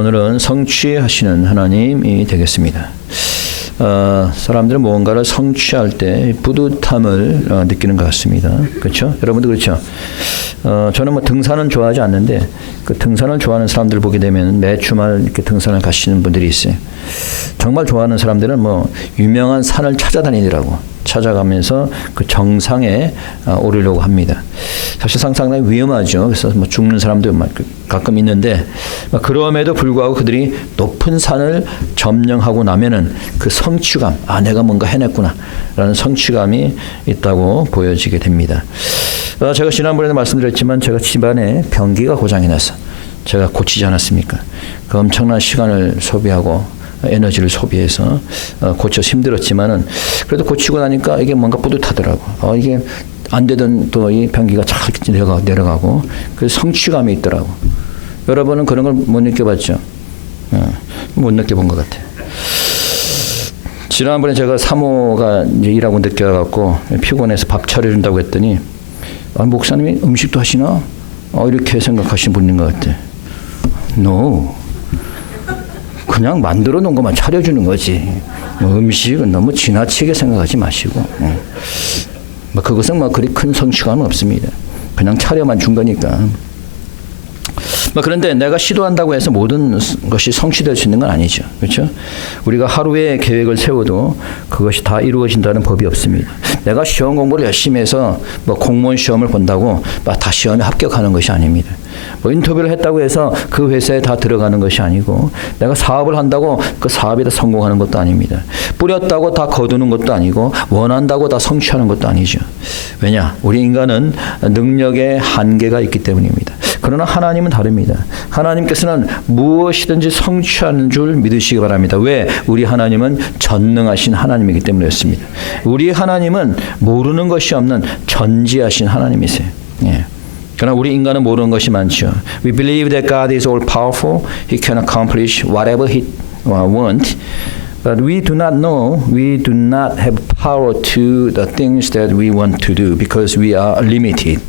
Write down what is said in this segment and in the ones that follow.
오늘은 성취하시는 하나님이 되겠습니다. 사람들은 무언가를 성취할 때 뿌듯함을 느끼는 것 같습니다. 그렇죠? 여러분도 그렇죠? 저는 뭐 등산은 좋아하지 않는데 그 등산을 좋아하는 사람들 보게 되면 매 주말 이렇게 등산을 가시는 분들이 있어요. 정말 좋아하는 사람들은 뭐 유명한 산을 찾아가면서 그 정상에 오르려고 합니다. 사실상 상당히 위험하죠. 그래서 뭐 죽는 사람도 가끔 있는데 그럼에도 불구하고 그들이 높은 산을 점령하고 나면은 그 성취감, 내가 뭔가 해냈구나 라는 성취감이 있다고 보여지게 됩니다. 제가 지난번에도 말씀드렸지만 제가 집안에 변기가 고장이 나서 제가 고치지 않았습니까? 그 엄청난 시간을 소비하고 에너지를 소비해서 고쳐서 힘들었지만은 그래도 고치고 나니까 이게 뭔가 뿌듯하더라고. 이게 안 되던 또 이 변기가 잘 내려가고 그 성취감이 있더라고. 여러분은 그런 걸 못 느껴봤죠? 못 느껴본 것 같아요. 지난번에 제가 사모가 이제 일하고 늦게 와갖고 피곤해서 밥 차려준다고 했더니 목사님이 음식도 하시나? 이렇게 생각하시는 분인 것 같아. No. 그냥 만들어 놓은 것만 차려주는 거지. 음식은 너무 지나치게 생각하지 마시고. 그것은 그리 큰 성취감은 없습니다. 그냥 차려만 준 거니까. 그런데 내가 시도한다고 해서 모든 것이 성취될 수 있는 건 아니죠. 그렇죠? 우리가 하루에 계획을 세워도 그것이 다 이루어진다는 법이 없습니다. 내가 시험 공부를 열심히 해서 공무원 시험을 본다고 다 시험에 합격하는 것이 아닙니다. 인터뷰를 했다고 해서 그 회사에 다 들어가는 것이 아니고 내가 사업을 한다고 그 사업에 다 성공하는 것도 아닙니다. 뿌렸다고 다 거두는 것도 아니고 원한다고 다 성취하는 것도 아니죠. 왜냐? 우리 인간은 능력의 한계가 있기 때문입니다. 그러나 하나님은 다릅니다. 하나님께서는 무엇이든지 성취하는 줄 믿으시기 바랍니다. 왜? 우리 하나님은 전능하신 하나님이기 때문이었습니다. 우리 하나님은 모르는 것이 없는 전지하신 하나님이세요. 예. 그러나 우리 인간은 모르는 것이 많죠. We believe that God is all powerful. He can accomplish whatever He wants. But we do not know. We do not have power to the things that we want to do because we are limited.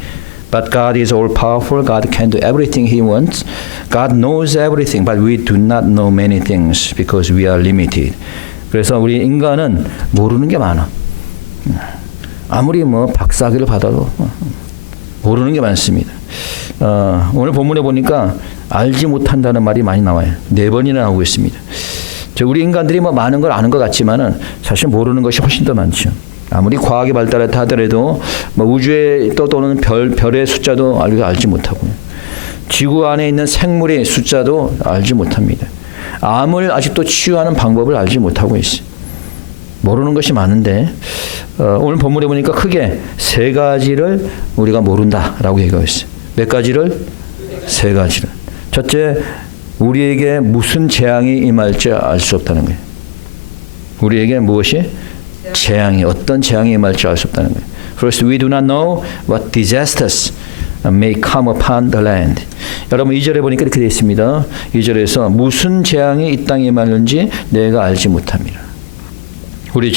But God is all powerful. God can do everything He wants. God knows everything, but we do not know many things because we are limited. 그래서 우리 인간은 모르는 게 많아. 아무리 박사학위를 받아도 모르는 게 많습니다. 오늘 본문에 보니까 알지 못한다는 말이 많이 나와요. 4번이나 나오고 있습니다. 우리 인간들이 많은 걸 아는 것 같지만은 사실 모르는 것이 훨씬 더 많죠. 아무리 과학이 발달했다 하더라도 우주에 떠도는 별의 숫자도 알지 못하고요. 지구 안에 있는 생물의 숫자도 알지 못합니다. 암을 아직도 치유하는 방법을 알지 못하고 있어요. 모르는 것이 많은데 오늘 본문에 보니까 크게 3가지를 우리가 모른다라고 얘기하고 있어요. 몇 가지를? 3가지를. 첫째, 우리에게 무슨 재앙이 임할지 알 수 없다는 거예요. 우리에게 무엇이? 재앙이, 어떤 재앙이 임할지 알 수 없다는 거예요. First, we do not know what disasters may come upon the land. 여러분 2절에 보니까 이렇게 되어 있습니다. 2절에서 무슨 재앙이 이 땅에 임하는지 내가 알지 못합니다. 우리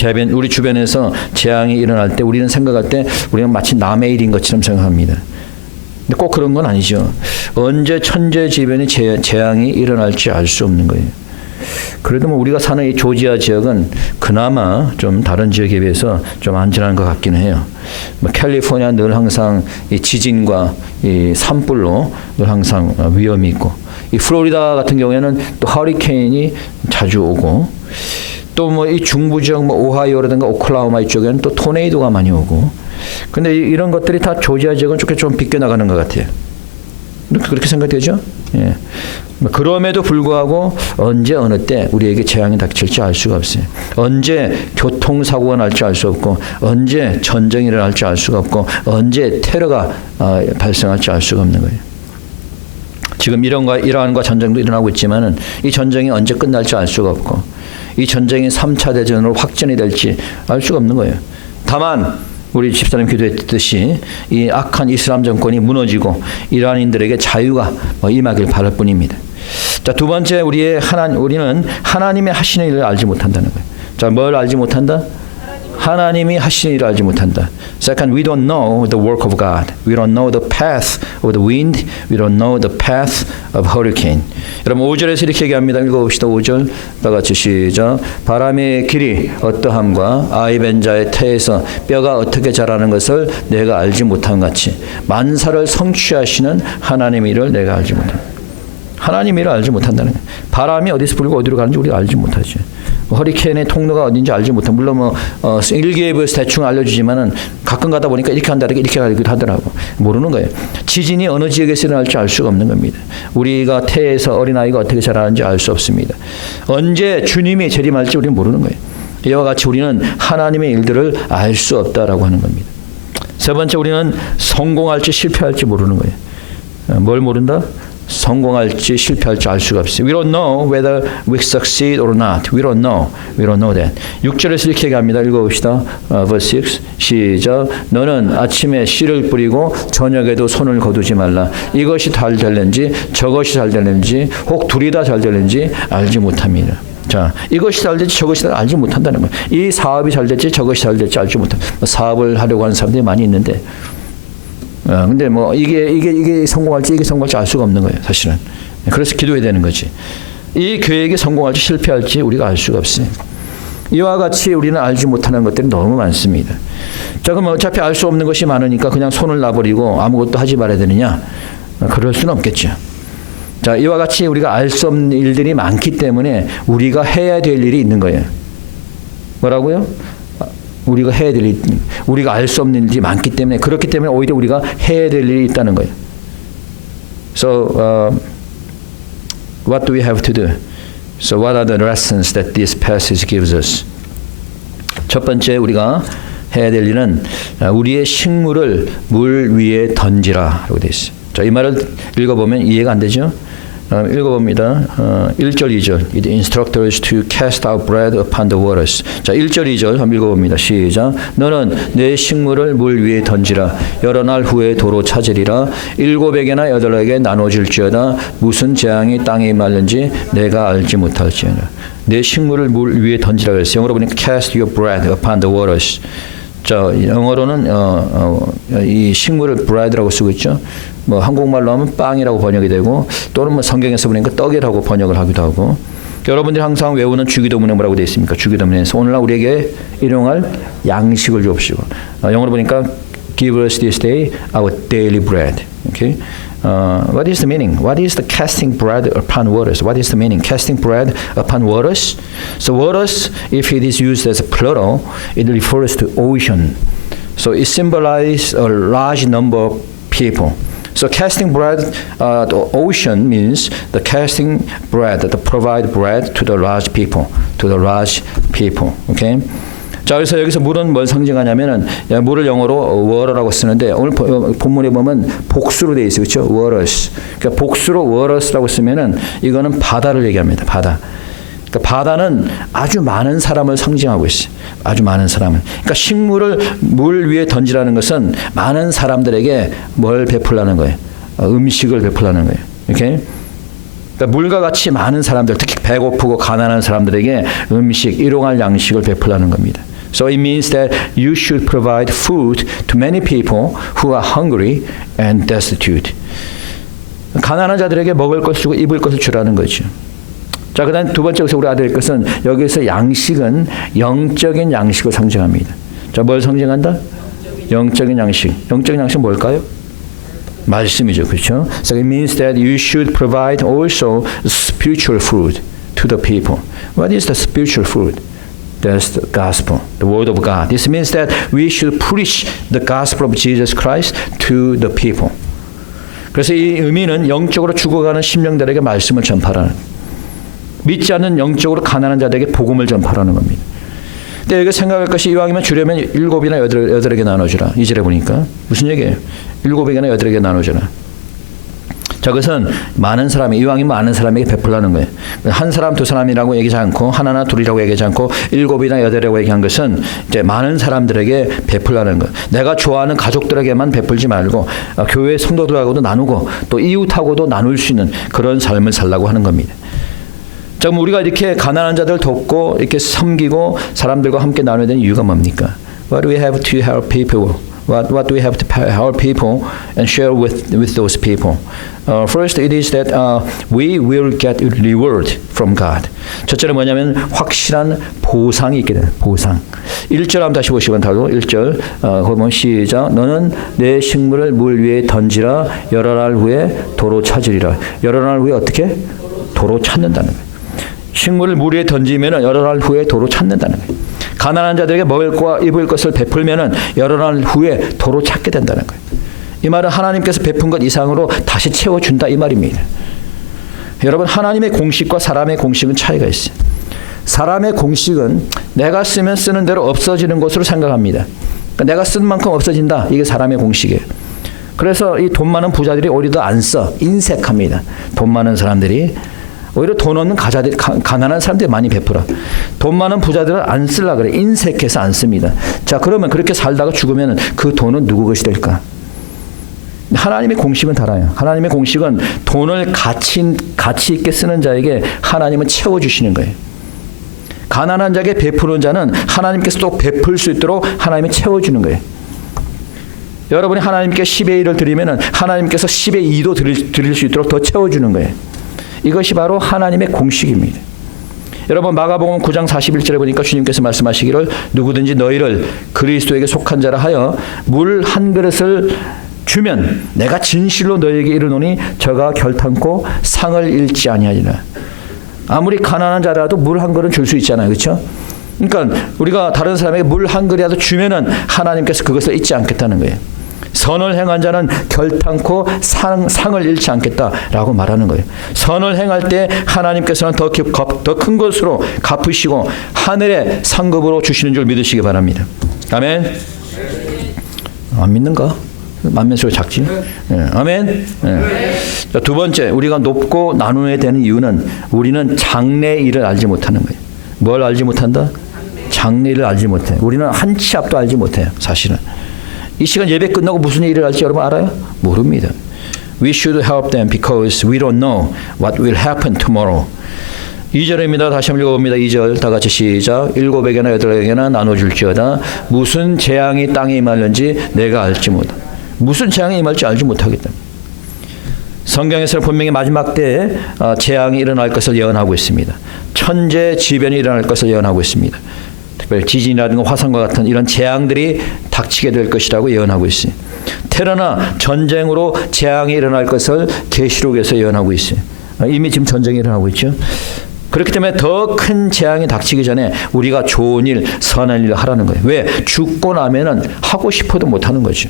주변에서 재앙이 일어날 때 우리는 생각할 때 우리는 마치 남의 일인 것처럼 생각합니다. 근데 꼭 그런 건 아니죠. 언제 천재지변이 재앙이 일어날지 알 수 없는 거예요. 그래도 우리가 사는 이 조지아 지역은 그나마 좀 다른 지역에 비해서 좀 안전한 것 같기는 해요. 캘리포니아 늘 항상 이 지진과 이 산불로 늘 항상 위험이 있고, 이 플로리다 같은 경우에는 또 허리케인이 자주 오고, 또 이 중부 지역 오하이오라든가 오클라호마 이쪽에는 또 토네이도가 많이 오고. 근데 이런 것들이 다 조지아 지역은 좀 비껴나가는 것 같아요. 그렇게 생각되죠? 예. 그럼에도 불구하고 언제 어느 때 우리에게 재앙이 닥칠지 알 수가 없어요. 언제 교통사고가 날지 알 수 없고, 언제 전쟁이 일어날지 알 수가 없고, 언제 테러가 발생할지 알 수가 없는 거예요. 지금 이란과 전쟁도 일어나고 있지만은 이 전쟁이 언제 끝날지 알 수가 없고, 이 전쟁이 3차 대전으로 확전이 될지 알 수가 없는 거예요. 다만 우리 집사님 기도했듯이 이 악한 이슬람 정권이 무너지고 이란인들에게 자유가 임하길 바랄 뿐입니다. 자, 2번째, 우리는 하나님의 하시는 일을 알지 못한다는 거예요. 자, 뭘 알지 못한다? 하나님이 하신 일을 알지 못한다. Second, we don't know the work of God. We don't know the path of the wind. We don't know the path of hurricane. 여러분 5절에서 이렇게 얘기합니다. 읽어봅시다. 5절 다 같이 시작. 바람의 길이 어떠함과 아이벤 자의 태에서 뼈가 어떻게 자라는 것을 내가 알지 못한 같이 만사를 성취하시는 하나님의 일을 내가 알지 못한다. 하나님의 일을 알지 못한다는 거예요. 바람이 어디서 불고 어디로 가는지 우리가 알지 못하죠. 허리케인의 통로가 어딘지 알지 못하고 물론 일기예보에서 대충 알려주지만은 가끔 가다 보니까 이렇게 한다 이렇게 하기도 하더라고. 모르는 거예요. 지진이 어느 지역에서 일어날지 알 수가 없는 겁니다. 우리가 태에서 어린아이가 어떻게 자라는지 알 수 없습니다. 언제 주님이 재림할지 우리는 모르는 거예요. 이와 같이 우리는 하나님의 일들을 알 수 없다라고 하는 겁니다. 세 번째, 우리는 성공할지 실패할지 모르는 거예요. 뭘 모른다? 성공할지 실패할지 알 수가 없어요. We don't know whether we succeed or not. We don't know. We don't know that. 6절에서 이렇게 얘기합니다. 읽어봅시다. Verse 6 시작. 너는 아침에 씨를 뿌리고 저녁에도 손을 거두지 말라. 이것이 잘 될는지 저것이 잘 될는지 혹 둘이 다 잘 될는지 알지 못합니다. 자, 이것이 잘 될지 저것이 잘 알지 못한다는 거예요. 이 사업이 잘 될지 저것이 잘 될지 알지 못한다. 사업을 하려고 하는 사람들이 많이 있는데 근데 뭐 이게 성공할지 이게 성공할지 알 수가 없는 거예요, 사실은. 그래서 기도해야 되는 거지. 이 계획이 성공할지 실패할지 우리가 알 수가 없어요. 이와 같이 우리는 알지 못하는 것들이 너무 많습니다. 자, 그럼 어차피 알 수 없는 것이 많으니까 그냥 손을 놔버리고 아무것도 하지 말아야 되느냐? 그럴 수는 없겠죠. 자, 이와 같이 우리가 알 수 없는 일들이 많기 때문에 우리가 해야 될 일이 있는 거예요. 뭐라고요? 우리가 해야 될 일, 우리가 알 수 없는 일이 많기 때문에 그렇기 때문에 오히려 우리가 해야 될 일이 있다는 거예요. So, what do we have to do? So, what are the lessons that this passage gives us? 첫 번째 우리가 해야 될 일은 우리의 식물을 물 위에 던지라라고 되어 있어요. 자, 이 말을 읽어보면 이해가 안 되죠? 읽어봅니다. 1절, 2절. It instructs us to cast our bread upon the waters. 자, 1절, 2절 한번 읽어봅니다. 시작. 너는 내 식물을 물 위에 던지라. 여러 날 후에 도로 찾으리라. 7에게나 8에게 나눠줄지어다. 무슨 재앙이 땅에 임하는지 내가 알지 못할지어다. 내 식물을 물 위에 던지라 그랬어요. 영어로 보니까 cast your bread upon the waters. 자, 영어로는 이 식물을 bread라고 쓰고 있죠. 뭐 한국말로 하면 빵이라고 번역이 되고 또는 뭐 성경에서 보니까 떡이라고 번역을 하기도 하고. 여러분들이 항상 외우는 주기도문에 뭐라고 되어 있습니까? 주기도문에서 오늘날 우리에게 일용할 양식을 주옵시고. 영어로 보니까 give us this day our daily bread. Okay? What is the meaning? What is the casting bread upon waters? What is the meaning? Casting bread upon waters? So waters, if it is used as a plural, it refers to ocean. So it symbolizes a large number of people. So casting bread, the ocean means the casting bread, to provide bread to the large people, to the large people. Okay? 자, 그래서 여기서 물은 뭘 상징하냐면은 물을 영어로 water라고 쓰는데 오늘 본문에 보면 복수로 되어 있어요. 그렇죠? waters. 그러니까 복수로 waters라고 쓰면은 이거는 바다를 얘기합니다. 바다. 그러니까 바다는 아주 많은 사람을 상징하고 있어요. 아주 많은 사람을. 그러니까 식물을 물 위에 던지라는 것은 많은 사람들에게 뭘 베풀라는 거예요. 음식을 베풀라는 거예요. 이렇게. 그러니까 물과 같이 많은 사람들, 특히 배고프고 가난한 사람들에게 음식, 일용할 양식을 베풀라는 겁니다. So it means that you should provide food to many people who are hungry and destitute. 가난한 자들에게 먹을 것을 주고 입을 것을 주라는 거죠. 자, 그다음 두 번째 여기서 우리가 될 것은 여기서 양식은 영적인 양식을 상징합니다. 자, 뭘 상징한다? 영적인 양식. 영적인 양식은 뭘까요? 말씀이죠. 그렇죠? So it means that you should provide also spiritual food to the people. What is the spiritual food? That's the gospel, the word of God. This means that we should preach the gospel of Jesus Christ to the people. 그래서 이 의미는 영적으로 죽어가는 심령들에게 말씀을 전파하는, 믿지 않는 영적으로 가난한 자들에게 복음을 전파하는 겁니다. 근데 여기 생각할 것이 이왕이면 주려면 7이나 8에게 나눠주라. 2절에 보니까 무슨 얘기예요? 7에게나 8에게 나눠주라. 자, 그것은 많은 사람이, 이왕이면 많은 사람에게 베풀라는 거예요. 한 사람, 두 사람이라고 얘기하지 않고 하나나 둘이라고 얘기하지 않고 7이나 8이라고 얘기한 것은 이제 많은 사람들에게 베풀라는 거예요. 내가 좋아하는 가족들에게만 베풀지 말고 교회 성도들하고도 나누고 또 이웃하고도 나눌 수 있는 그런 삶을 살라고 하는 겁니다. 자, 그럼 우리가 이렇게 가난한 자들 돕고 이렇게 섬기고 사람들과 함께 나눠야 되는 이유가 뭡니까? What do we have to help people? What do we have to help people and share with those people? First, it is that we will get reward from God. 첫째는 뭐냐면 확실한 보상이 있게 되는 보상. 1절 한번 다시 보시면 다도 1절 보면 시작. 너는 내 식물을 물 위에 던지라. 여러 날 후에 도로 찾으리라. 여러 날 후에 어떻게? 도로 찾는다는 거예요. 식물을 물 위에 던지면 여러 날 후에 도로 찾는다는 거예요. 가난한 자들에게 먹을 것과 입을 것을 베풀면은 여러 날 후에 도로 찾게 된다는 거예요. 이 말은 하나님께서 베푼 것 이상으로 다시 채워준다 이 말입니다. 여러분 하나님의 공식과 사람의 공식은 차이가 있어요. 사람의 공식은 내가 쓰면 쓰는 대로 없어지는 것으로 생각합니다. 그러니까 내가 쓴 만큼 없어진다. 이게 사람의 공식이에요. 그래서 이 돈 많은 부자들이 오히려 더 안 써. 인색합니다. 돈 많은 사람들이. 오히려 돈 없는 가난한 사람들이 많이 베풀어. 돈 많은 부자들은 안 쓰려고 그래. 인색해서 안 씁니다. 자, 그러면 그렇게 살다가 죽으면 그 돈은 누구 것이 될까? 하나님의 공식은 달라요. 하나님의 공식은 돈을 가치 있게 쓰는 자에게 하나님은 채워주시는 거예요. 가난한 자에게 베푸는 자는 하나님께서 또 베풀 수 있도록 하나님이 채워주는 거예요. 여러분이 하나님께 10의 1을 드리면 하나님께서 10의 2도 드릴 수 있도록 더 채워주는 거예요. 이것이 바로 하나님의 공식입니다. 여러분 마가복음 9장 41절에 보니까 주님께서 말씀하시기를 누구든지 너희를 그리스도에게 속한 자라 하여 물 한 그릇을 주면 내가 진실로 너희에게 이르노니 저가 결탄코 상을 잃지 아니하리라. 아무리 가난한 자라도 물 한 그릇 줄 수 있잖아요. 그렇죠? 그러니까 우리가 다른 사람에게 물 한 그릇이라도 주면은 하나님께서 그것을 잊지 않겠다는 거예요. 선을 행한 자는 결탄코 상을 잃지 않겠다라고 말하는 거예요. 선을 행할 때 하나님께서는 더 큰 것으로 갚으시고 하늘의 상급으로 주시는 줄 믿으시기 바랍니다. 아멘. 안 믿는가? 만면소리 작지? 네. 아멘. 네. 자, 두 번째, 우리가 높고 나누어야 되는 이유는 우리는 장래의 일을 알지 못하는 거예요. 뭘 알지 못한다? 장래를 알지 못해. 우리는 한 치 앞도 알지 못해요. 사실은. 이 시간 예배 끝나고 무슨 일을 할지 여러분 알아요? 모릅니다. We should help them because we don't know what will happen tomorrow. 2절입니다. 다시 한번 읽어봅니다. 2절 다 같이 시작. 7에게나 8에게나 나눠줄지어다. 무슨 재앙이 땅에 임할는지 내가 알지 못하. 무슨 재앙이 임할지 알지 못하겠다. 성경에서는 분명히 마지막 때에 재앙이 일어날 것을 예언하고 있습니다. 천재지변이 일어날 것을 예언하고 있습니다. 특별히 지진이라든가 화산과 같은 이런 재앙들이 닥치게 될 것이라고 예언하고 있어요. 테러나 전쟁으로 재앙이 일어날 것을 계시록에서 예언하고 있어요. 이미 지금 전쟁이 일어나고 있죠. 그렇기 때문에 더 큰 재앙이 닥치기 전에 우리가 좋은 일, 선한 일을 하라는 거예요. 왜? 죽고 나면은 하고 싶어도 못하는 거죠.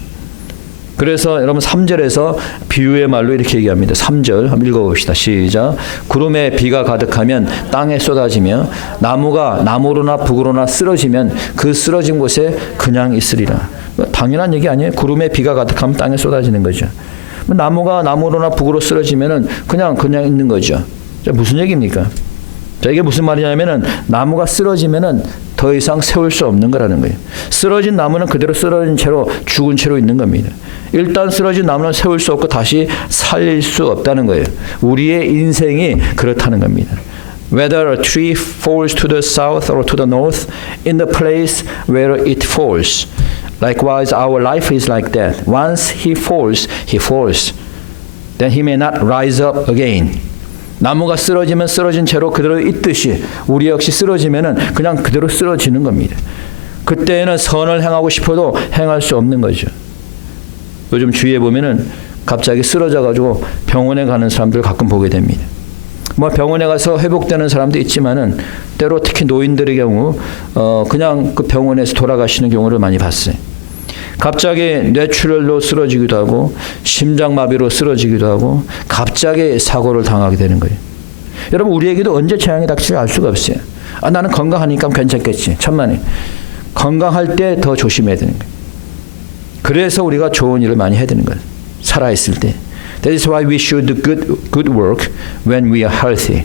그래서 여러분 3절에서 비유의 말로 이렇게 얘기합니다. 3절 한번 읽어봅시다. 시작. 구름에 비가 가득하면 땅에 쏟아지며 나무가 나무로나 북으로나 쓰러지면 그 쓰러진 곳에 그냥 있으리라. 당연한 얘기 아니에요? 구름에 비가 가득하면 땅에 쏟아지는 거죠. 나무가 나무로나 북으로 쓰러지면 그냥 있는 거죠. 자, 무슨 얘기입니까? 자, 이게 무슨 말이냐면은 나무가 쓰러지면은 더 이상 세울 수 없는 거라는 거예요. 쓰러진 나무는 그대로 쓰러진 채로 죽은 채로 있는 겁니다. 일단 쓰러진 나무는 세울 수 없고 다시 살릴 수 없다는 거예요. 우리의 인생이 그렇다는 겁니다. Whether a tree falls to the south or to the north, in the place where it falls. Likewise, our life is like that. Once he falls, then he may not rise up again. 나무가 쓰러지면 쓰러진 채로 그대로 있듯이 우리 역시 쓰러지면은 그냥 그대로 쓰러지는 겁니다. 그때는 선을 행하고 싶어도 행할 수 없는 거죠. 요즘 주위에 보면은 갑자기 쓰러져가지고 병원에 가는 사람들 가끔 보게 됩니다. 뭐 병원에 가서 회복되는 사람도 있지만은 때로 특히 노인들의 경우 그냥 그 병원에서 돌아가시는 경우를 많이 봤어요. 갑자기 뇌출혈로 쓰러지기도 하고 심장마비로 쓰러지기도 하고 갑자기 사고를 당하게 되는 거예요. 여러분 우리에게도 언제 재앙이 닥칠지 알 수가 없어요. 나는 건강하니까 괜찮겠지. 천만에. 건강할 때 더 조심해야 되는 거예요. 그래서 우리가 좋은 일을 많이 해야 되는 거예요. 살아있을 때. That is why we should do good work when we are healthy.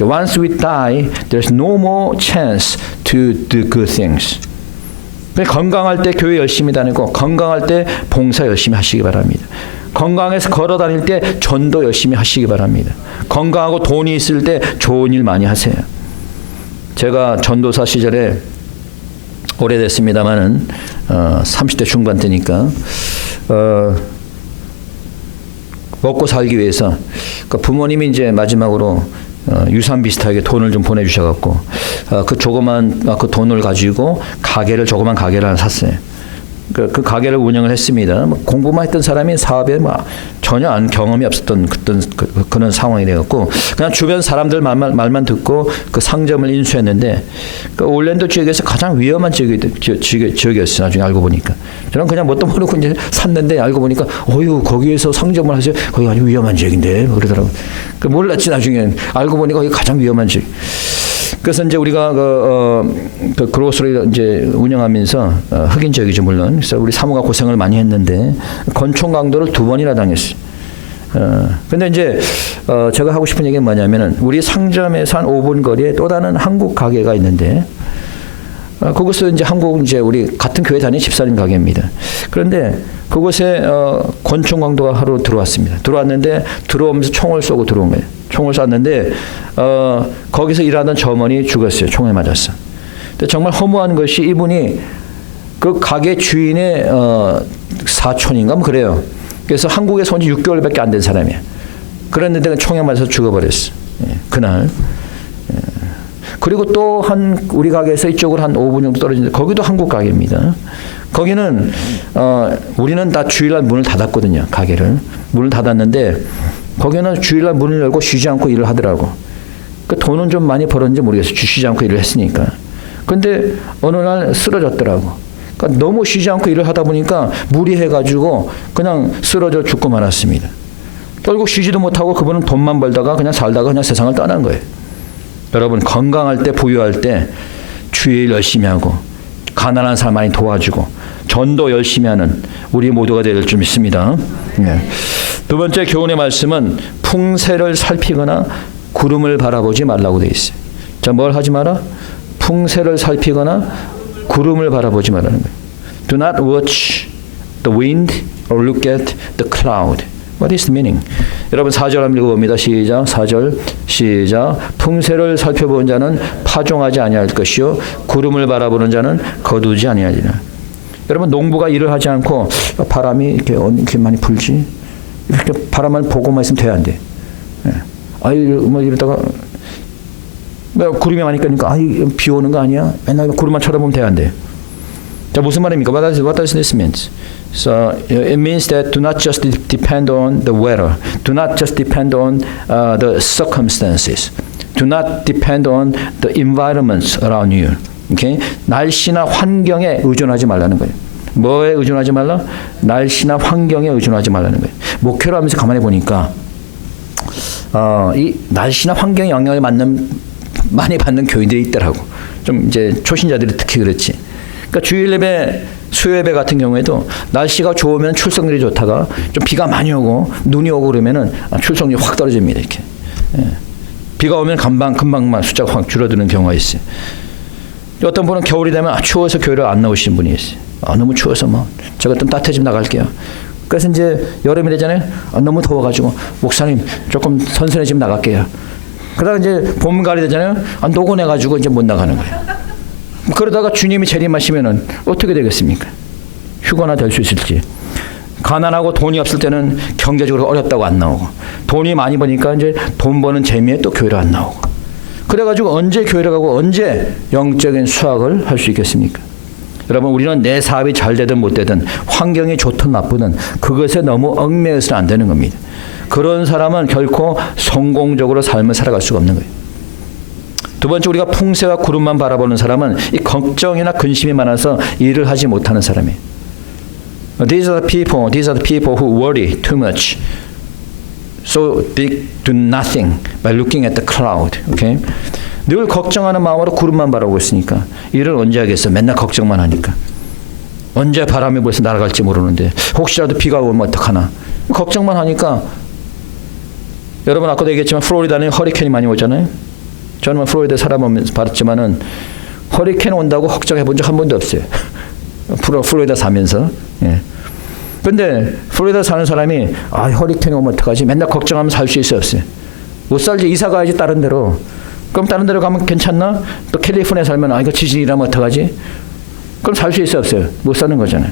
Once we die, there's no more chance to do good things. 건강할 때 교회 열심히 다니고 건강할 때 봉사 열심히 하시기 바랍니다. 건강해서 걸어 다닐 때 전도 열심히 하시기 바랍니다. 건강하고 돈이 있을 때 좋은 일 많이 하세요. 제가 전도사 시절에 오래됐습니다만은 30대 중반 때니까 먹고 살기 위해서 그러니까 부모님이 이제 마지막으로 유산 비슷하게 돈을 좀 보내주셔갖고 그 조그만 그 돈을 가지고 조그만 가게를 하나 샀어요. 그 가게를 운영을 했습니다. 뭐 공부만 했던 사람이 사업에 전혀 경험이 없었던 그런 상황이 되었고 그냥 주변 사람들 말만 듣고 그 상점을 인수했는데 그 올랜도 지역에서 가장 위험한 지역이었어요. 나중에 알고 보니까 저는 그냥 뭣도 모르고 이제 샀는데 알고 보니까 거기에서 상점을 하세요. 거기 아주 위험한 지역인데 그러더라고. 그 몰랐지 나중에 알고 보니까 거기 가장 위험한 지역. 그래서 이제 우리가 그 그로스를 이제 운영하면서 흑인 지역이죠 물론. 그래서 우리 사무가 고생을 많이 했는데 권총 강도를 2번이나 당했어요. 근데 이제 제가 하고 싶은 얘기는 뭐냐면은 우리 상점에서 한 5분 거리에 또 다른 한국 가게가 있는데 그곳은 이제 우리 같은 교회 다니는 집사님 가게입니다. 그런데 그곳에 권총 강도가 하루 들어왔습니다. 들어왔는데 들어오면서 총을 쏘고 들어온 거예요. 총을 쐈는데 거기서 일하던 점원이 죽었어요. 총에 맞았어. 근데 정말 허무한 것이 이분이 그 가게 주인의 사촌인가 뭐 그래요. 그래서 한국에서 온 지 6개월밖에 안 된 사람이야. 그랬는데 총에 맞아서 죽어버렸어. 그날. 그리고 또 우리 가게에서 이쪽으로 한 5분 정도 떨어진데 거기도 한국 가게입니다. 거기는 우리는 다 주일날 문을 닫았거든요. 가게를 문을 닫았는데 거기는 주일날 문을 열고 쉬지 않고 일을 하더라고. 그 돈은 좀 많이 벌었는지 모르겠어요. 쉬지 않고 일을 했으니까. 근데 어느 날 쓰러졌더라고. 그러니까 너무 쉬지 않고 일을 하다 보니까 무리해가지고 그냥 쓰러져 죽고 말았습니다. 결국 쉬지도 못하고 그분은 돈만 벌다가 그냥 살다가 그냥 세상을 떠난 거예요. 여러분 건강할 때 부유할 때 주일 열심히 하고 가난한 사람 많이 도와주고 전도 열심히 하는 우리 모두가 될 줄 믿습니다. 네. 두 번째 교훈의 말씀은 풍세를 살피거나 구름을 바라보지 말라고 되어 있어요. 자, 뭘 하지 마라? 풍세를 살피거나 구름을 바라보지 말라는 거예요. Do not watch the wind or look at the cloud. What is the meaning? 여러분 4절 한번 읽어봅니다. 시작. 4절 시작. 풍세를 살펴본 자는 파종하지 아니할 것이요 구름을 바라보는 자는 거두지 아니하리라. 여러분 농부가 일을 하지 않고 바람이 이렇게 많이 불지 이렇게 바람만 보고만 있으면 돼 안 돼? 뭐 이러다가 구름이 많이 까니까 비 오는 거 아니야? 맨날 구름만 쳐다보면 돼 안 돼? 자 무슨 말입니까? What does this mean? So it means that do not just depend on the weather, do not just depend on the circumstances, do not depend on the environments around you. Okay? 날씨나 환경에 의존하지 말라는 거예요. 뭐에 의존하지 말라? 날씨나 환경에 의존하지 말라는 거예요. 목회를 하면서 가만히 보니까 이 날씨나 환경의 영향을 많이 받는 교인들이 있더라고. 좀 이제 초신자들이 특히 그렇지. 그러니까 주일 예배, 수요 예배 같은 경우에도 날씨가 좋으면 출석률이 좋다가 좀 비가 많이 오고 눈이 오고 그러면은 출석률이 확 떨어집니다. 이렇게. 비가 오면 금방 숫자가 확 줄어드는 경우가 있어요. 어떤 분은 겨울이 되면 추워서 교회를 안 나오시는 분이 있어요. 너무 추워서 제가 좀 따뜻해지면 나갈게요. 그래서 이제 여름이 되잖아요. 너무 더워가지고 목사님 조금 선선해지면 나갈게요. 그러다가 이제 봄 가을이 되잖아요. 노곤해가지고 이제 못 나가는 거예요. 그러다가 주님이 재림하시면은 어떻게 되겠습니까? 휴가나 될 수 있을지. 가난하고 돈이 없을 때는 경제적으로 어렵다고 안 나오고 돈이 많이 버니까 이제 돈 버는 재미에 또 교회를 안 나오고 그래가지고 언제 교회를 가고 언제 영적인 수학을 할 수 있겠습니까? 여러분 우리는 내 사업이 잘 되든 못 되든 환경이 좋든 나쁘든 그것에 너무 얽매여서는 안 되는 겁니다. 그런 사람은 결코 성공적으로 삶을 살아갈 수가 없는 거예요. 두 번째 우리가 풍세와 구름만 바라보는 사람은 이 걱정이나 근심이 많아서 일을 하지 못하는 사람이에요. These are the people who worry too much. So they do nothing by looking at the cloud. Okay? 늘 걱정하는 마음으로 구름만 바라보고 있으니까 일을 언제 하겠어? 맨날 걱정만 하니까. 언제 바람이 불어서 날아갈지 모르는데 혹시라도 비가 오면 어떡하나. 걱정만 하니까 여러분 아까도 얘기했지만 플로리다는 허리케인이 많이 오잖아요. 저는 플로리다에 살아보면서 봤지만은 허리케인 온다고 걱정해 본 적 한 번도 없어요. 플로리다 사면서. 근데 플로리다 사는 사람이 허리케인 오면 어떡하지? 맨날 걱정하면서 살 수 있어요, 없어요? 못 살지. 이사 가야지 다른 데로. 그럼 다른 데로 가면 괜찮나? 또 캘리포니아에 살면 이거 지진이라면 어떡하지? 그럼 살 수 있어요, 없어요? 못 사는 거잖아요.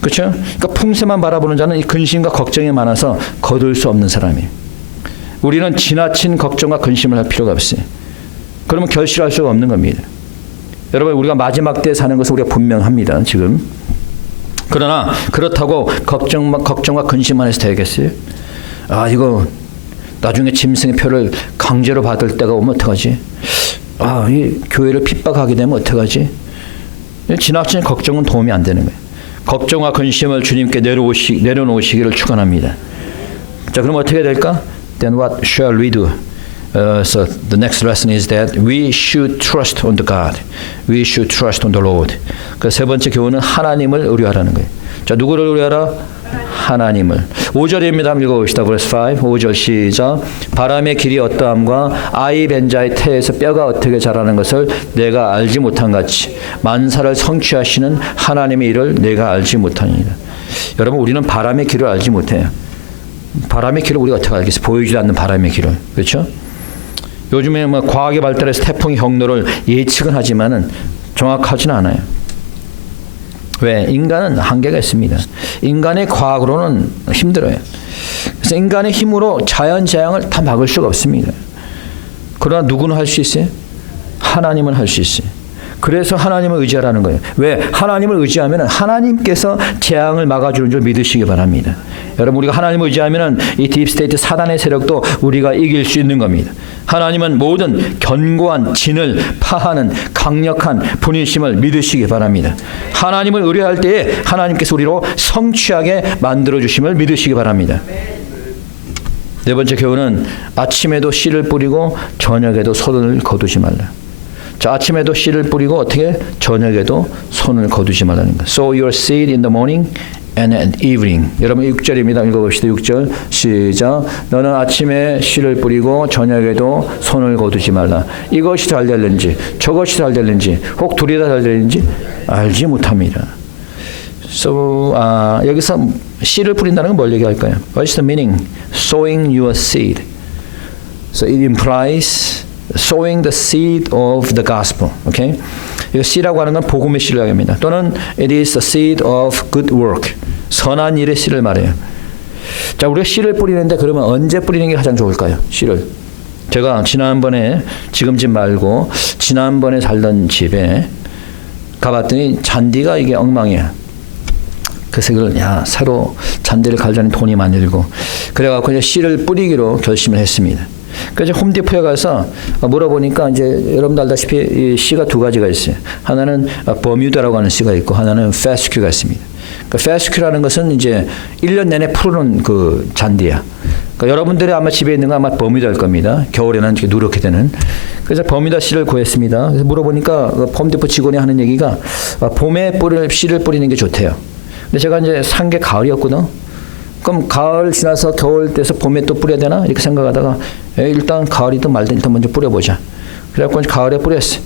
그렇죠? 그러니까 풍세만 바라보는 자는 이 근심과 걱정이 많아서 거둘 수 없는 사람이에요. 우리는 지나친 걱정과 근심을 할 필요가 없어요. 그러면 결실할 수가 없는 겁니다. 여러분, 우리가 마지막 때에 사는 것은 우리가 분명합니다, 지금. 그러나 그렇다고 걱정과 근심만 해서 되겠어요? 아, 이거 나중에 짐승의 표를 강제로 받을 때가 오면 어떡하지? 아, 이 교회를 핍박하게 되면 어떡하지? 지나친 걱정은 도움이 안 되는 거예요. 걱정과 근심을 주님께 내려놓으시기를 축원합니다. 자, 그럼 어떻게 될까? Then what shall we do? So the next lesson is that we should trust on the God. We should trust on the Lord. 그 세 번째 교훈은 하나님을 의뢰하라는 거예요. 자, 누구를 의뢰하라? 하나님을. 5절입니다. 한번 읽어봅시다. verse 5. 5절 시작. 바람의 길이 어떠함과 아이 벤 자의 태에서 뼈가 어떻게 자라는 것을 내가 알지 못한 같이 만사를 성취하시는 하나님의 일을 내가 알지 못하니이다. 여러분, 우리는 바람의 길을 알지 못해요. 바람의 길을 우리가 어떻게 알겠어요? 보이지 않는 바람의 길을. 그렇죠? 요즘에 뭐 과학이 발달해서 태풍의 경로를 예측은 하지만은 정확하지는 않아요. 왜? 인간은 한계가 있습니다. 인간의 과학으로는 힘들어요. 그래서 인간의 힘으로 자연 재앙을 다 막을 수가 없습니다. 그러나 누구는 할 수 있어요? 하나님은 할 수 있어요. 그래서 하나님을 의지하라는 거예요. 왜? 하나님을 의지하면 하나님께서 재앙을 막아주는 줄 믿으시기 바랍니다. 여러분, 우리가 하나님을 의지하면 이 딥스테이트 사단의 세력도 우리가 이길 수 있는 겁니다. 하나님은 모든 견고한 진을 파하는 강력한 분이심을 믿으시기 바랍니다. 하나님을 의뢰할 때에 하나님께서 우리로 성취하게 만들어주심을 믿으시기 바랍니다. 네 번째 교훈은 아침에도 씨를 뿌리고 저녁에도 손을 거두지 말라. 자, 아침에도 씨를 뿌리고 어떻게? 저녁에도 손을 거두지 말라는 거. Sow your seed in the morning and at evening. 여러분 6절입니다. 읽어봅시다. 6절 시작. 너는 아침에 씨를 뿌리고 저녁에도 손을 거두지 말라. 이것이 잘 될는지 저것이 잘 될는지 혹 둘이 다 잘 될는지 알지 못합니다. So, 여기서 씨를 뿌린다는 건 뭘 얘기할까요? What's the meaning? Sowing your seed. So it implies sowing the seed of the gospel. Okay? 이 씨라고 하는 건 복음의 씨를 합니다. 또는 it is the seed of good work. 선한 일의 씨를 말해요. 자, 우리가 씨를 뿌리는데 그러면 언제 뿌리는 게 가장 좋을까요? 씨를. 제가 지난번에 지금 집 말고 지난번에 살던 집에 가봤더니 잔디가 이게 엉망이야. 그래서 이걸 새로 잔디를 갈자니 돈이 많이 들고 그래갖고 이제 씨를 뿌리기로 결심을 했습니다. 그래서 홈디포에 가서 물어보니까 이제 여러분들 알다시피 이 씨가 두 가지가 있어요. 하나는 버뮤다라고 하는 씨가 있고 하나는 페스큐가 있습니다. 그러니까 페스큐라는 것은 이제 1년 내내 푸르는 그 잔디야. 그러니까 여러분들이 아마 집에 있는 건 아마 버뮤다일 겁니다. 겨울에는 이렇게 누렇게 되는. 그래서 버뮤다 씨를 구했습니다. 그래서 물어보니까 홈디포 직원이 하는 얘기가 봄에 씨를 뿌리는 게 좋대요. 근데 제가 이제 산 게 가을이었거든. 그럼 가을 지나서 겨울 돼서 봄에 또 뿌려야 되나? 이렇게 생각하다가 일단 가을이든 말든 일단 먼저 뿌려보자. 그래갖고 가을에 뿌렸어.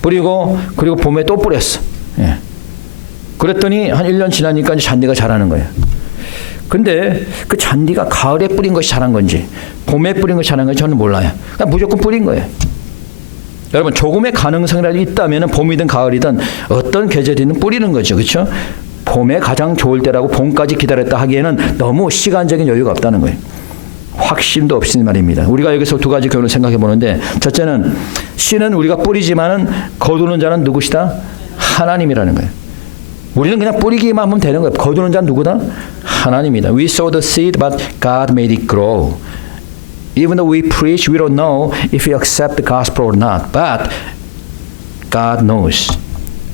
뿌리고 그리고 봄에 또 뿌렸어. 예. 그랬더니 한 1년 지나니까 이제 잔디가 자라는 거예요. 근데 그 잔디가 가을에 뿌린 것이 자란 건지 봄에 뿌린 것이 자란 건지 저는 몰라요. 그냥 무조건 뿌린 거예요. 여러분, 조금의 가능성이라도 있다면 봄이든 가을이든 어떤 계절이든 뿌리는 거죠. 그렇죠? 봄에 가장 좋을 때라고 봄까지 기다렸다 하기에는 너무 시간적인 여유가 없다는 거예요. 확신도 없이 말입니다. 우리가 여기서 두 가지 교훈을 생각해 보는데, 첫째는 씨는 우리가 뿌리지만은 거두는 자는 누구시다? 하나님이라는 거예요. 우리는 그냥 뿌리기만 하면 되는 거예요. 거두는 자는 누구다? 하나님이다. We sow the seed, but God made it grow. Even though we preach, we don't know if we accept the gospel or not. But God knows.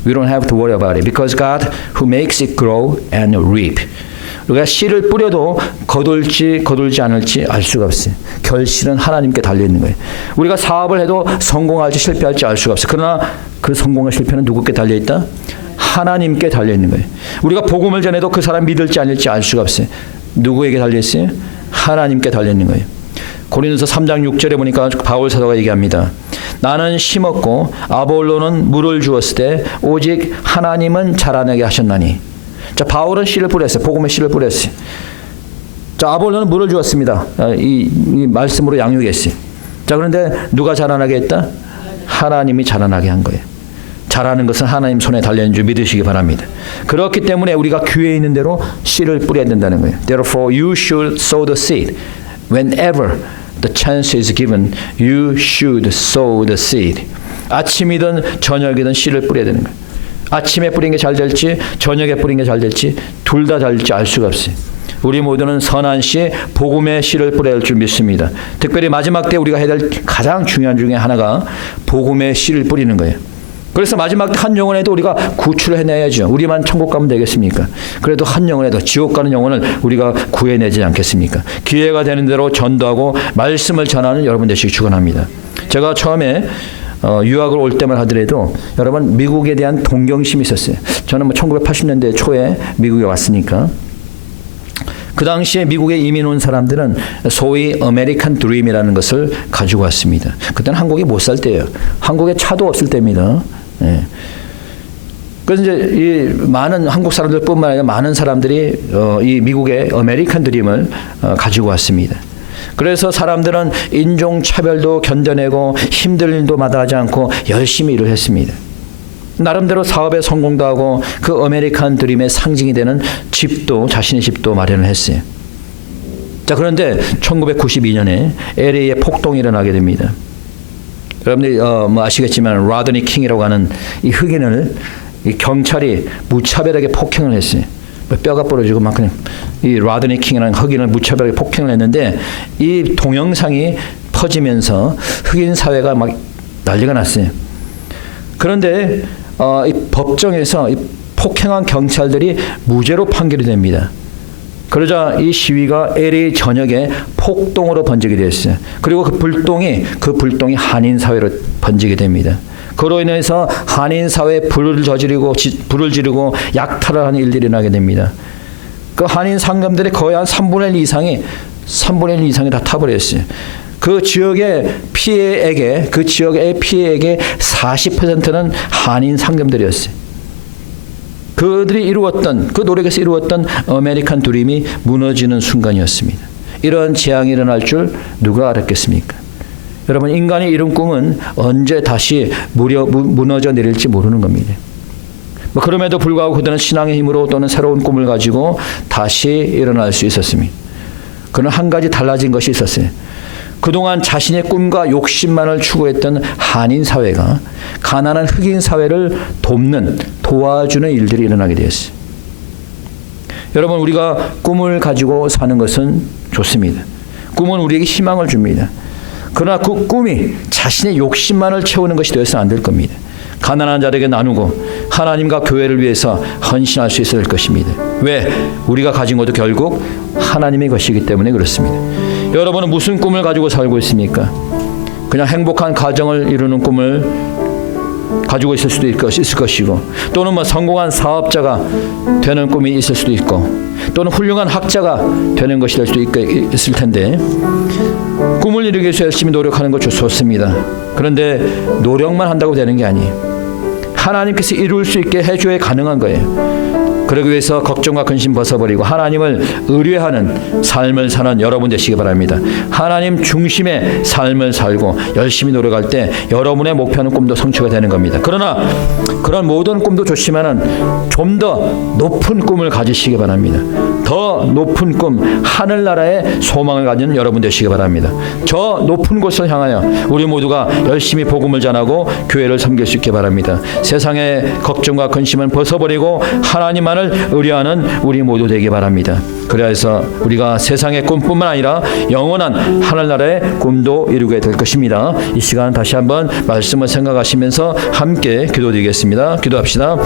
We don't have to worry about it because God who makes it grow and reap. 우리가 씨를 뿌려도 거둘지 않을지 알 수가 없어요. 결실은 하나님께 달려 있는 거예요. 우리가 사업을 해도 성공할지 실패할지 알 수가 없어요. 그러나 그 성공과 실패는 누구께 달려 있다? 하나님께 달려 있는 거예요. 우리가 복음을 전해도 그 사람 믿을지 아닐지 알 수가 없어요. 누구에게 달려 있어요? 하나님께 달려 있는 거예요. 고린도서 3장 6절에 보니까 바울 사도가 얘기합니다. 나는 심었고 아볼로는 물을 주었을 때 오직 하나님은 자라나게 하셨나니. 자, 바울은 씨를 뿌렸어요. 복음의 씨를 뿌렸어요. 자, 아볼로는 물을 주었습니다. 이 말씀으로 양육했어요. 자, 그런데 누가 자라나게 했다? 하나님이 자라나게 한 거예요. 잘하는 것은 하나님 손에 달려있는 줄 믿으시기 바랍니다. 그렇기 때문에 우리가 귀에 있는 대로 씨를 뿌려야 된다는 거예요. Therefore you should sow the seed. Whenever the chance is given, you should sow the seed. 아침이든 저녁이든 씨를 뿌려야 되는 거예요. 아침에 뿌린 게 잘 될지 저녁에 뿌린 게 잘 될지 둘 다 잘 될지 알 수가 없어요. 우리 모두는 선한 씨, 복음의 씨를 뿌려야 할 줄 믿습니다. 특별히 마지막 때 우리가 해야 될 가장 중요한 중에 하나가 복음의 씨를 뿌리는 거예요. 그래서 마지막 때 한 영혼에도 우리가 구출을 해내야죠. 우리만 천국 가면 되겠습니까? 그래도 한 영혼에도 지옥 가는 영혼을 우리가 구해내지 않겠습니까? 기회가 되는 대로 전도하고 말씀을 전하는 여러분 되시기 축원합니다. 제가 처음에 유학을 올 때만 하더라도 여러분 미국에 대한 동경심이 있었어요. 저는 1980년대 초에 미국에 왔으니까 그 당시에 미국에 이민 온 사람들은 소위 아메리칸 드림이라는 것을 가지고 왔습니다. 그때는 한국에 못 살 때예요. 한국에 차도 없을 때입니다. 예. 그래서 이제 이 많은 한국 사람들뿐만 아니라 많은 사람들이 이 미국의 아메리칸 드림을 가지고 왔습니다. 그래서 사람들은 인종 차별도 견뎌내고 힘든 일도 마다하지 않고 열심히 일을 했습니다. 나름대로 사업에 성공도 하고 그 아메리칸 드림의 상징이 되는 집도 자신의 집도 마련을 했어요. 자, 그런데 1992년에 LA에 폭동이 일어나게 됩니다. 여러분들이 아시겠지만 라더니 킹이라고 하는 이 흑인을 이 경찰이 무차별하게 폭행을 했어요. 뼈가 부러지고 막 그냥 이 라더니 킹이라는 흑인을 무차별하게 폭행을 했는데 이 동영상이 퍼지면서 흑인 사회가 막 난리가 났어요. 그런데 이 법정에서 이 폭행한 경찰들이 무죄로 판결이 됩니다. 그러자 이 시위가 LA 전역에 폭동으로 번지게 됐어요. 그리고 그 불똥이 한인 사회로 번지게 됩니다. 그로 인해서 한인 사회에 불을 지르고 약탈을 하는 일들이 나게 됩니다. 그 한인 상검들의 거의 한 3분의 1 이상이 다 타버렸어요. 그 지역의 피해액의 40%는 한인 상검들이었어요. 그들이 이루었던 그 노력에서 이루었던 아메리칸 드림이 무너지는 순간이었습니다. 이런 재앙이 일어날 줄 누가 알았겠습니까? 여러분, 인간이 이룬 꿈은 언제 다시 무너져 내릴지 모르는 겁니다. 그럼에도 불구하고 그들은 신앙의 힘으로 또는 새로운 꿈을 가지고 다시 일어날 수 있었습니다. 그는 한 가지 달라진 것이 있었어요. 그동안 자신의 꿈과 욕심만을 추구했던 한인 사회가 가난한 흑인 사회를 도와주는 일들이 일어나게 되었어요. 여러분, 우리가 꿈을 가지고 사는 것은 좋습니다. 꿈은 우리에게 희망을 줍니다. 그러나 그 꿈이 자신의 욕심만을 채우는 것이 되어서는 안 될 겁니다. 가난한 자에게 나누고 하나님과 교회를 위해서 헌신할 수 있어야 될 것입니다. 왜? 우리가 가진 것도 결국 하나님의 것이기 때문에 그렇습니다. 여러분은 무슨 꿈을 가지고 살고 있습니까? 그냥 행복한 가정을 이루는 꿈을 가지고 있을 수도 있을 것이고, 또는 성공한 사업자가 되는 꿈이 있을 수도 있고, 또는 훌륭한 학자가 되는 것이 될 수도 있을 텐데, 꿈을 이루기 위해서 열심히 노력하는 것 좋습니다. 그런데 노력만 한다고 되는 게 아니에요. 하나님께서 이룰 수 있게 해줘야 가능한 거예요. 그러기 위해서 걱정과 근심 벗어버리고 하나님을 의뢰하는 삶을 사는 여러분 되시기 바랍니다. 하나님 중심의 삶을 살고 열심히 노력할 때 여러분의 목표는 꿈도 성취가 되는 겁니다. 그러나 그런 모든 꿈도 좋지만은 좀 더 높은 꿈을 가지시기 바랍니다. 더 높은 꿈, 하늘나라의 소망을 가진 여러분 되시기 바랍니다. 저 높은 곳을 향하여 우리 모두가 열심히 복음을 전하고 교회를 섬길 수 있게 바랍니다. 세상의 걱정과 근심은 벗어버리고 하나님만을 의뢰하는 우리 모두 되기 바랍니다. 그래서 우리가 세상의 꿈뿐만 아니라 영원한 하늘나라의 꿈도 이루게 될 것입니다. 이 시간 다시 한번 말씀을 생각하시면서 함께 기도드리겠습니다. 기도합시다.